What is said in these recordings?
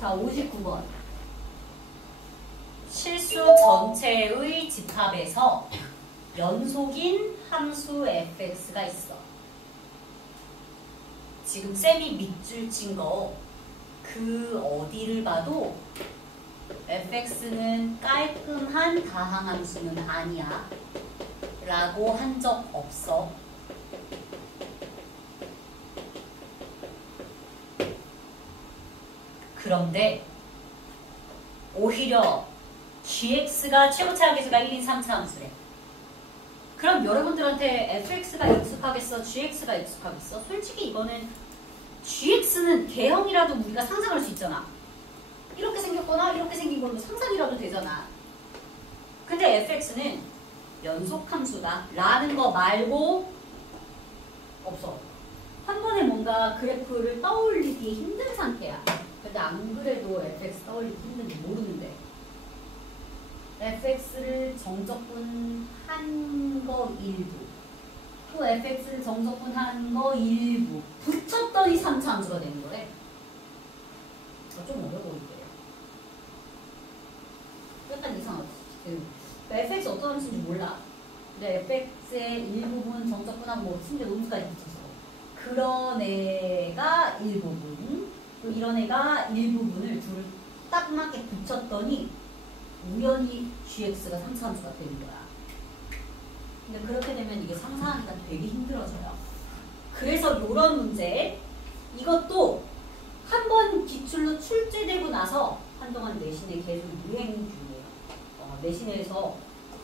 자, 59번. 실수 전체의 집합에서 연속인 함수 fx가 있어. 지금 쌤이 밑줄 친 거 그 어디를 봐도 fx는 깔끔한 다항함수는 아니야 라고 한 적 없어. 그런데 오히려 gx가 최고차항계수가 1인 3차 함수래. 그럼 여러분들한테 fx가 익숙하겠어? gx가 익숙하겠어? 솔직히 이거는 gx는 개형이라도 우리가 상상할 수 있잖아. 이렇게 생겼거나 이렇게 생긴 걸로 상상이라도 되잖아. 근데 fx는 연속함수다 라는 거 말고 없어. 한 번에 뭔가 그래프를 떠올리기 힘든 상태야. 근데 안 그래도 fx 떠올리기 힘든지 모르는데 fx를 정적분한 거 일부 또 fx를 정적분한 거 일부 붙였더니 3차 함수가 되는 거래. 좀 어려워 보이게요. 약간 이상하지. fx 어떤 함수인지 몰라. 근데 fx의 일부분 정적분하고 뭐 심지어 논수까지 붙였어. 그런 애가 일부분 또 이런 애가 일부분을 둘을 딱 맞게 붙였더니 우연히 gx가 3차 함수가 되는 거야. 근데 그렇게 되면 이게 상상하기가 되게 힘들어져요. 그래서 이런 문제, 이것도 한 번 기출로 출제되고 나서 한동안 내신에 계속 유행 중이에요. 내신에서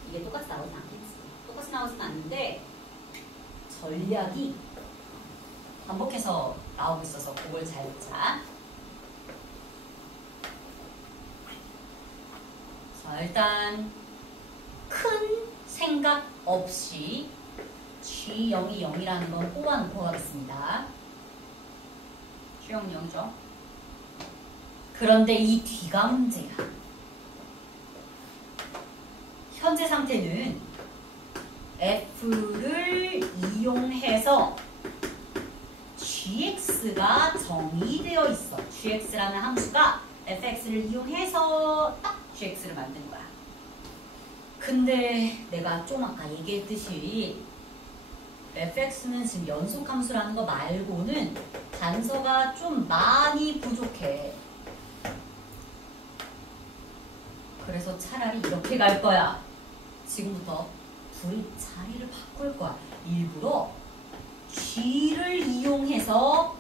이게 똑같이 나오진 않겠지. 똑같이 나오진 않는데 전략이 반복해서 나오고 있어서 그걸 잘 보자. 자, 일단 큰 생각 없이 G0이 0이라는 건 뽑아놓고 가겠습니다. G0 0이죠. 그런데 이 뒤가 문제야. 현재 상태는 F를 이용해서 gx가 정의되어 있어. gx라는 함수가 fx를 이용해서 딱 gx를 만든 거야. 근데 내가 좀 아까 얘기했듯이 fx는 지금 연속함수라는 거 말고는 단서가 좀 많이 부족해. 그래서 차라리 이렇게 갈 거야. 지금부터 둘이 자리를 바꿀 거야. 일부러 g를 이용해서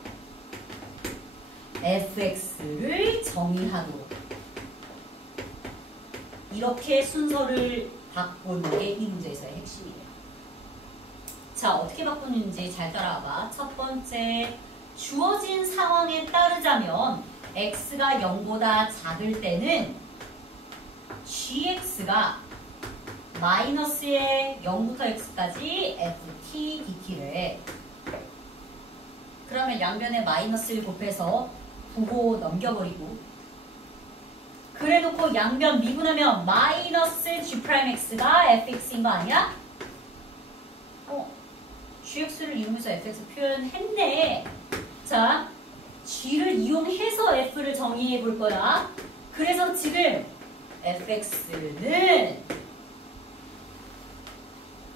fx를 정의하도록 이렇게 순서를 바꾸는 게 이 문제에서의 핵심이에요. 자, 어떻게 바꾸는지 잘 따라와봐. 첫 번째, 주어진 상황에 따르자면 x가 0보다 작을 때는 gx가 마이너스의 0부터 x까지 ft dt를 해. 그러면 양변에 마이너스를 곱해서 부호 넘겨버리고 그래 놓고 양변 미분하면 마이너스 g'x가 fx인 거 아니야? gx를 이용해서 fx 표현했네. 자, g를 이용해서 f를 정의해 볼 거야. 그래서 지금 fx는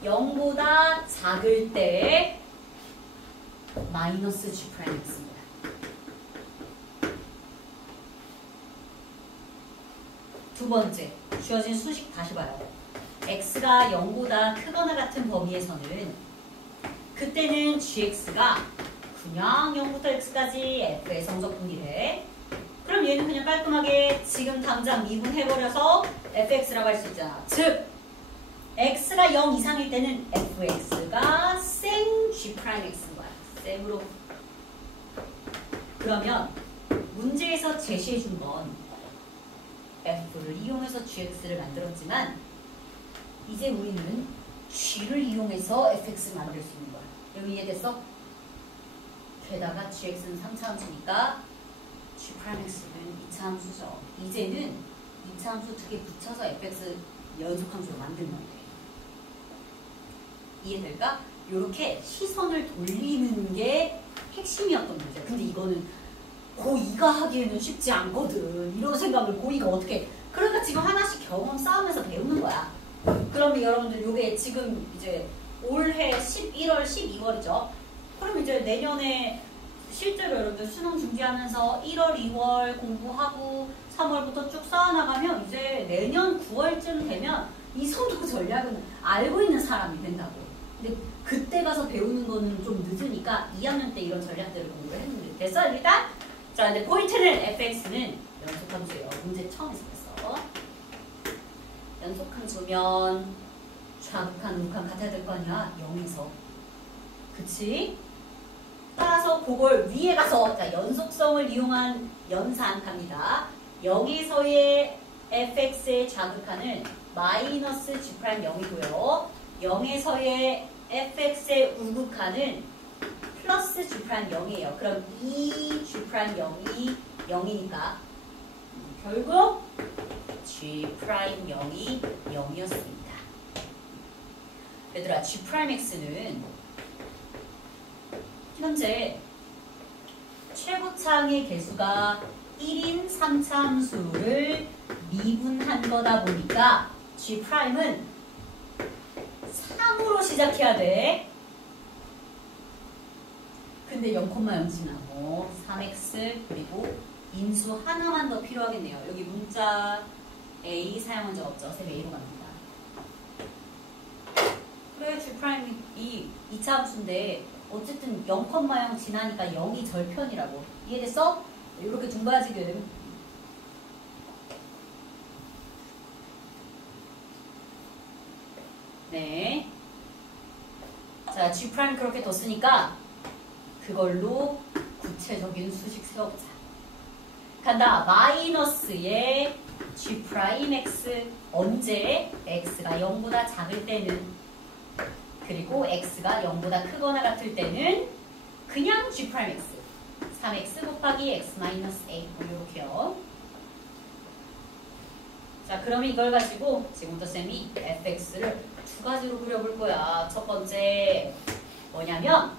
0보다 작을 때 마이너스 g'x입니다. 두 번째, 주어진 수식 다시 봐요. x가 0보다 크거나 같은 범위에서는 그때는 gx가 그냥 0부터 x까지 f의 성적분이래. 그럼 얘는 그냥 깔끔하게 지금 당장 미분해버려서 fx라고 할 수 있잖아. 즉 x가 0 이상일 때는 fx가 생 g'x인 거야. 생으로. 그러면 문제에서 제시해준 건 f를 이용해서 gx를 만들었지만 이제 우리는 g를 이용해서 fx를 만들 수 있는 거야. 여기 이해됐어? 게다가 gx는 3차 함수니까 g'x는 2차 함수죠. 이제는 2차 함수 두 개 붙여서 fx 연속함수로 만들면 돼. 이해될까? 이렇게 시선을 돌리는 게 핵심이었던 문제야. 근데 이거는 고2가 하기에는 쉽지 않거든. 이런 생각을 고2가 어떻게 해. 그러니까 지금 하나씩 경험 쌓으면서 배우는 거야. 그러면 여러분들 요게 지금 이제 올해 11월, 12월이죠. 그럼 이제 내년에 실제로 여러분들 수능 준비하면서 1월, 2월 공부하고 3월부터 쭉 쌓아나가면 이제 내년 9월쯤 되면 이 소도 전략은 알고 있는 사람이 된다고. 근데 그때 가서 배우는 거는 좀 늦으니까 2학년 때 이런 전략들을 공부를 했는데 됐어 일단? 자 근데 포인트는 fx는 연속함수예요. 문제 처음에서 했어. 연속함수면 좌극한 우극한 같아야 될 거 아니야. 0에서. 그치? 따라서 그걸 위에 가서 자, 연속성을 이용한 연산 갑니다. 여기서의 fx의 좌극한은 마이너스 g' 0이고요. 0에서의 fx의 우극한은 플러스 g' 0이에요. 그럼 이 g' 0이 0이니까 결국 g' 0이 0이었습니다. 얘들아 g'x는 현재 최고차항의 개수가 1인 3차함수를 미분한 거다 보니까 g'은 3으로 시작해야 돼. 근데 0,0 지나고 3x 그리고 인수 하나만 더 필요하겠네요. 여기 문자 a 사용한 적 없죠? 쌤 a로 갑니다. 그래 g'이 2차 함수인데 어쨌든 0,0 지나니까 0이 절편이라고. 이해됐어? 이렇게 둥바지게 되면 네. 자, G' 그렇게 뒀으니까 그걸로 구체적인 수식 세워보자. 간다. 마이너스의 G'X 언제? X가 0보다 작을 때는 그리고 X가 0보다 크거나 같을 때는 그냥 G'X 3X 곱하기 X-A 이렇게요. 자, 그러면 이걸 가지고 지금부터 쌤이 fx를 두 가지로 그려볼 거야. 첫 번째 뭐냐면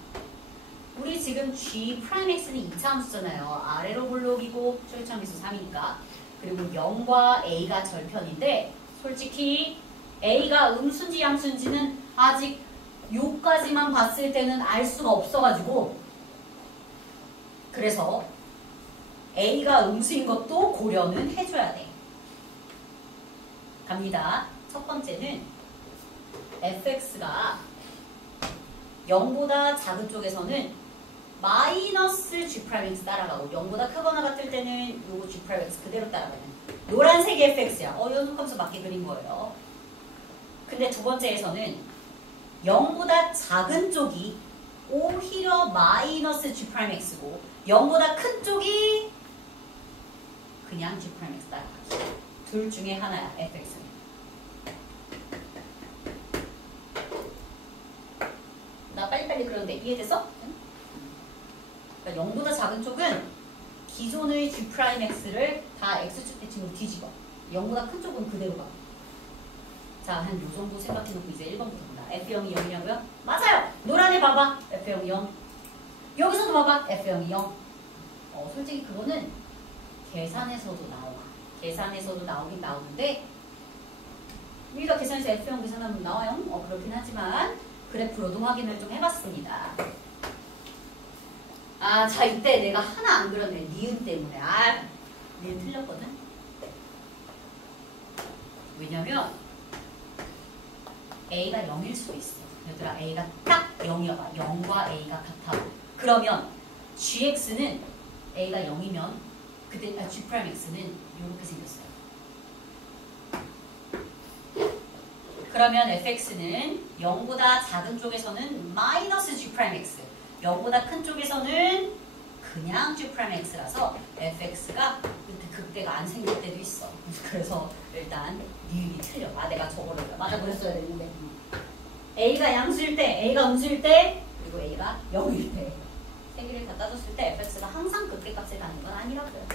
우리 지금 g'x는 2차 함수잖아요. 아래로 볼록이고 최고차함수 3이니까. 그리고 0과 a가 절편인데 솔직히 a가 음수인지 양수인지는 아직 요까지만 봤을 때는 알 수가 없어가지고 그래서 a가 음수인 것도 고려는 해줘야 돼. 갑니다. 첫 번째는 fx가 0보다 작은 쪽에서는 마이너스 g'x 따라가고 0보다 크거나 같을 때는 요거 g'x 그대로 따라가는 노란색이 fx야. 연속함수 맞게 그린 거예요. 근데 두 번째에서는 0보다 작은 쪽이 오히려 마이너스 g'x고 0보다 큰 쪽이 그냥 g'x 따라가기. 둘 중에 하나야, fx는. 나 빨리빨리 그러는데 이해됐어? 응? 그러니까 0보다 작은 쪽은 기존의 g'x를 다 x축 대칭으로 뒤집어. 0보다 큰 쪽은 그대로 가. 자, 한 요 정도 생각해놓고 이제 1번부터 본다. f0이 0이냐고요? 맞아요! 노란 애 봐봐. f0이 0. 여기서도 봐봐. f0이 0. 솔직히 그거는 계산에서도 나와. 계산에서도 나오긴 나오는데 우리가 계산에서 F0 계산하면 나와요. 그렇긴 하지만 그래프로도 확인을 좀 해봤습니다. 자 이때 내가 하나 안 그렸네. 니은 때문에. 니은 틀렸거든. 왜냐면 A가 0일 수도 있어. 얘들아 A가 딱 0이어봐. 0과 A가 같아. 그러면 GX는 A가 0이면 그때 G'X는 이렇게 생겼어요. 그러면 fx는 0보다 작은 쪽에서는 마이너스 G'X 0보다 큰 쪽에서는 그냥 G'X라서 fx가 극대가 안 생길 때도 있어. 그래서 일단 니은이 틀려. 내가 저거를 맞아 그랬어야 되는데 A가 양수일 때, A가 음수일 때 그리고 A가 0일 때 세 개를 다 따졌을 때 fx가 항상 극대값에 가는 건 아니라고요.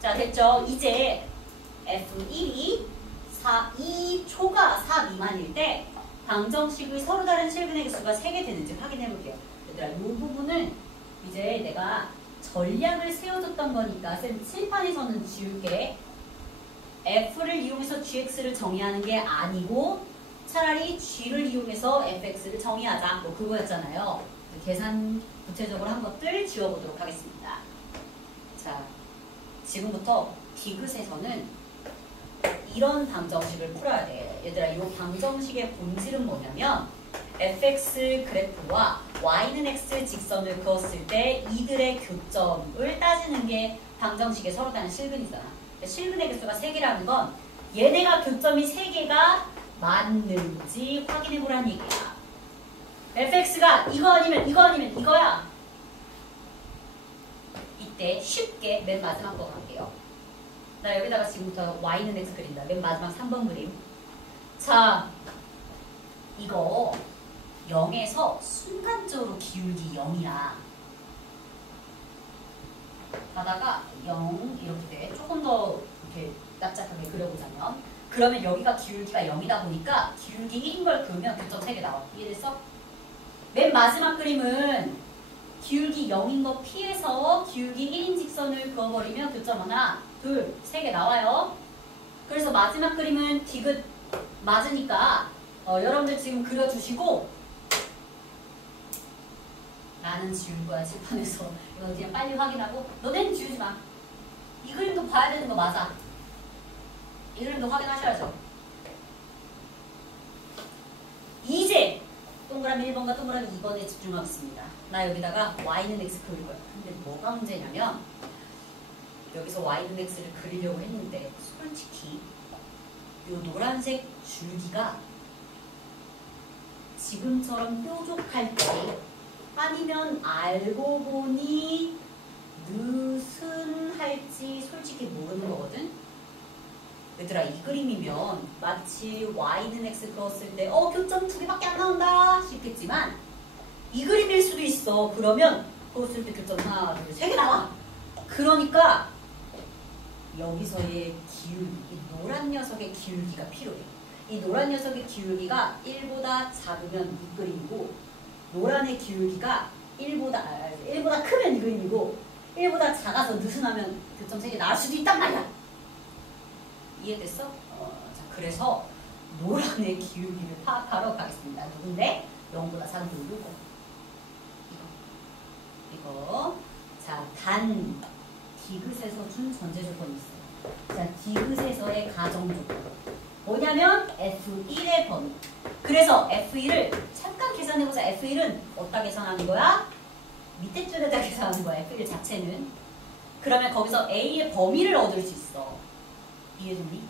자 됐죠? 이제 F1이 2초가 4 미만일 때 방정식의 서로 다른 실근의 개수가 3개 되는지 확인해 볼게요. 얘들아 이 부분은 이제 내가 전략을 세워줬던 거니까 쌤 칠판에서는 지울게. f를 이용해서 gx를 정의하는 게 아니고 차라리 g를 이용해서 fx를 정의하자. 뭐 그거였잖아요. 계산 구체적으로 한 것들 지워보도록 하겠습니다. 자, 지금부터 디귿에서는 이런 방정식을 풀어야 돼. 얘들아, 이 방정식의 본질은 뭐냐면 fx 그래프와 y는 x 직선을 그었을 때 이들의 교점을 따지는 게 방정식의 서로 다른 실근이잖아. 실근의 개수가 3개라는 건 얘네가 교점이 3개가 맞는지 확인해보라는 얘기야. fx가 이거 아니면 이거야. 이때 쉽게 맨 마지막 거 갈게요. 나 여기다가 지금부터 y는 x 그린다. 맨 마지막 3번 그림. 자, 이거 0에서 순간적으로 기울기 0이야. 가다가 0 이렇게 돼. 조금 더 이렇게 납작하게 그려보자면, 그러면 여기가 기울기가 0이다 보니까 기울기 1인 걸 그으면 교점 3개 나와. 이해됐어? 맨 마지막 그림은 기울기 0인 거 피해서 기울기 1인 직선을 그어버리면 교점 하나, 둘, 3개 나와요. 그래서 마지막 그림은 디귿 맞으니까 여러분들 지금 그려주시고, 나는 지울 거야 칠판에서. 이거 그냥 빨리 확인하고, 너네는 지우지 마. 이 그림도 봐야 되는 거 맞아. 이 그림도 확인하셔야죠. 이제 동그라미 1번과 동그라미 2번에 집중하겠습니다. 나 여기다가 y는 x 그릴 거야. 근데 뭐가 문제냐면 여기서 y는 x를 그리려고 했는데 솔직히 이 노란색 줄기가 지금처럼 뾰족할지 아니면 알고 보니 느슨할지 솔직히 모르는 거거든. 얘들아, 이 그림이면 마치 y는 x 그었을 때 교점 2개밖에 안 나온다 싶겠지만 이 그림일 수도 있어. 그러면 그었을 때 교점 하나, 둘, 3개 나와. 그러니까 여기서의 기울기, 이 노란 녀석의 기울기가 필요해. 이 노란 녀석의 기울기가 1보다 작으면 이 그림이고, 노란의 기울기가 1보다 크면 이 그림이고, 1보다 작아서 느슨하면 교점 3개 나올 수도 있단 말이야. 이해됐어? 자, 그래서 노란의 기울기를 파악하러 가겠습니다. 누군데? 0보다 작은 누구? 이거. 자, 단 디귿에서 준 전제 조건이 있어요. 자, 디귿에서의 가정 조건. 뭐냐면 F1의 범위. 그래서 F1을 잠깐 계산해보자. F1은 어디다 계산하는 거야? 밑에 줄에다 계산하는 거야. F1 자체는. 그러면 거기서 A의 범위를 얻을 수 있어. 이해됐니?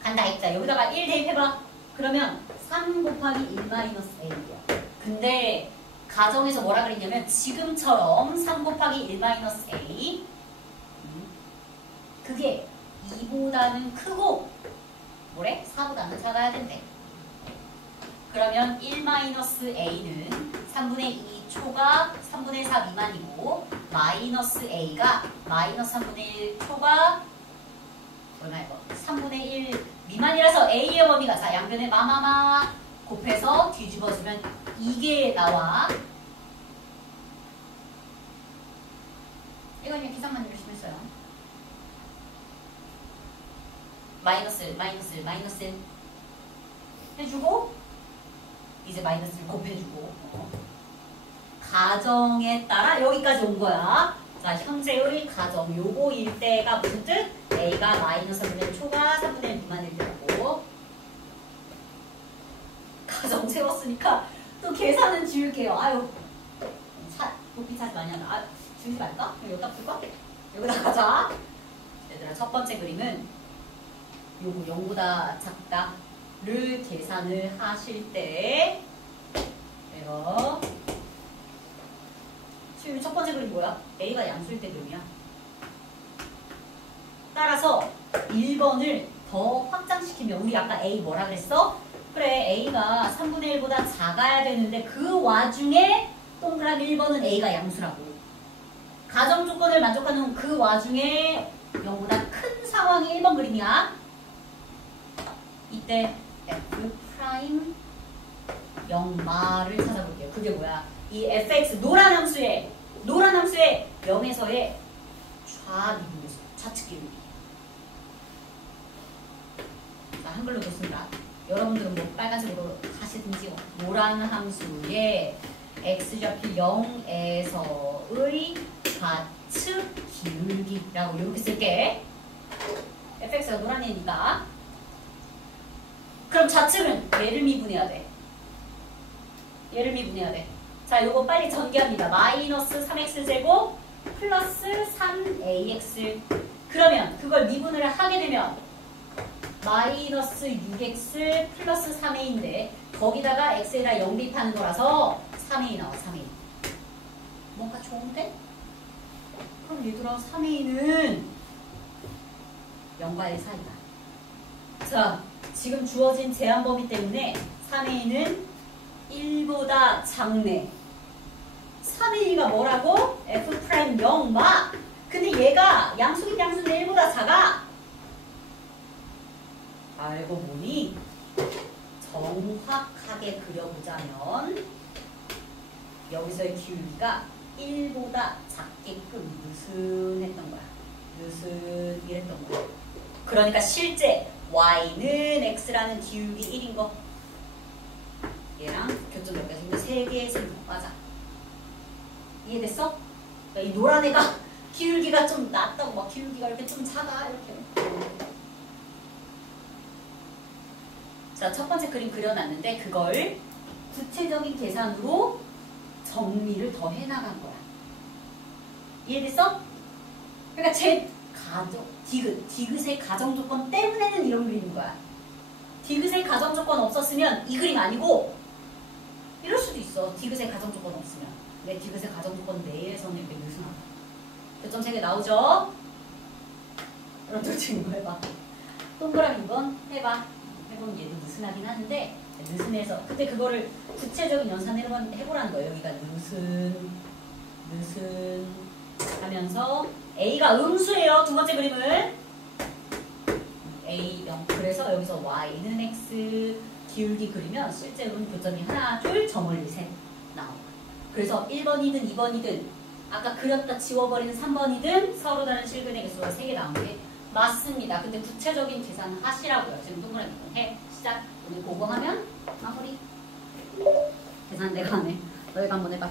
간다 했자. 여기다가 1 대입해봐. 그러면 3 곱하기 1-A야. 근데 가정에서 뭐라 그랬냐면 지금처럼 3 곱하기 1-A 그게 2보다는 크고 뭐래? 4보다는 작아야 된대. 그러면 1-A는 3분의 2 초가 3분의 4 미만이고 마이너스 A가 마이너스 3분의 1 초가 얼마야 이거? 3분의 1 미만이라서 A의 범위가 자 양변에 마마마 곱해서 뒤집어주면 이게 나와. 이거 그냥 계산만 열심히 했어요. 마이너스 해주고 이제 마이너스를 곱해주고 가정에 따라 여기까지 온 거야. 자, 현재의 가정 요거일 때가 무슨 뜻? A가 마이너스 3분의 1 초가 3분의 1 미만일 때고 가정 채웠으니까 또 계산은 지울게요. 아유 높이 차지 많이 한다. 지우지 말까? 여기다 풀까? 여기다 가자. 얘들아, 첫 번째 그림은 요거 0보다 작다를 계산을 하실 때 이거 지금 첫 번째 그림 뭐야? A가 양수일 때 그림이야. 따라서 1번을 더 확장시키면 우리 아까 A 뭐라 그랬어? 그래, A가 3분의 1보다 작아야 되는데 그 와중에 동그라미 1번은 A가 양수라고. 가정 조건을 만족하는 그 와중에 0보다 큰 상황이 1번 그림이야. 이때 F' 0마를 찾아볼게요. 그게 뭐야? 이 fx 노란 함수에 노란 함수의 0에서의 좌미분계수, 좌측 기울기. 자, 한글로 좋습니다. 여러분들은 뭐 빨간색으로 하시든지 노란 함수의 x좌표 0에서의 좌측 기울기라고 이렇게 쓸게. fx가 노란 애니까. 그럼 좌측은 얘를 미분해야 돼. 얘를 미분해야 돼. 자, 요거 빨리 전개합니다. 마이너스 3x제곱 플러스 3ax. 그러면 그걸 미분을 하게 되면 마이너스 6x 플러스 3a인데 거기다가 x에다 0 대입하는 거라서 3a 나와. 3a. 뭔가 좋은데? 그럼 얘들아 3a는 0과 1 사이다. 자, 지금 주어진 제한범위 때문에 3a는 1보다 작네. 3a가 뭐라고? f'0 마. 근데 얘가 양수긴 양수인데 1보다 작아. 알고 보니 정확하게 그려보자면 여기서의 기울기가 1보다 작게끔 느슨했던 거야. 느슨이랬던 거야. 그러니까 실제 y는 x라는 기울기 1인 거. 얘랑 교점 여기서 있는 세 개의 셈 맞아. 이해됐어? 그러니까 이 노란 애가 기울기가 좀 낮다고 막 기울기가 이렇게 좀 작아 이렇게. 자, 첫 번째 그림 그려놨는데 그걸 구체적인 계산으로 정리를 더 해나간 거야. 이해됐어? 그러니까 제 디귿의 가정조건 때문에는 이런 그림인 거야. 디귿의 가정조건 없었으면 이 그림 아니고 이럴 수도 있어. 디귿의 가정조건 없으면. 근데 디귿의 가정조건 내에서는 이렇게 느슨하다. 교점 3개 나오죠? 여러분들 지금 이거 해봐. 동그라미 2번 해봐. 해보면 얘도 느슨하긴 하는데 느슨해서 근데 그거를 구체적인 연산을 해보라는 거예요. 여기가 느슨 하면서 A가 음수예요. 두 번째 그림은 A 0. 그래서 여기서 Y는 X 기울기 그리면 실제로는 교점이 하나, 둘, 저 멀리 셋 나와요. 그래서 1번이든 2번이든 아까 그렸다 지워버리는 3번이든 서로 다른 실근의 개수가 3개 나온 게 맞습니다. 근데 구체적인 계산 하시라고요. 지금 동그라미 해. 시작. 오늘 보고 하면 마무리. 계산 내가 안 해. 너희가 한번 해봐.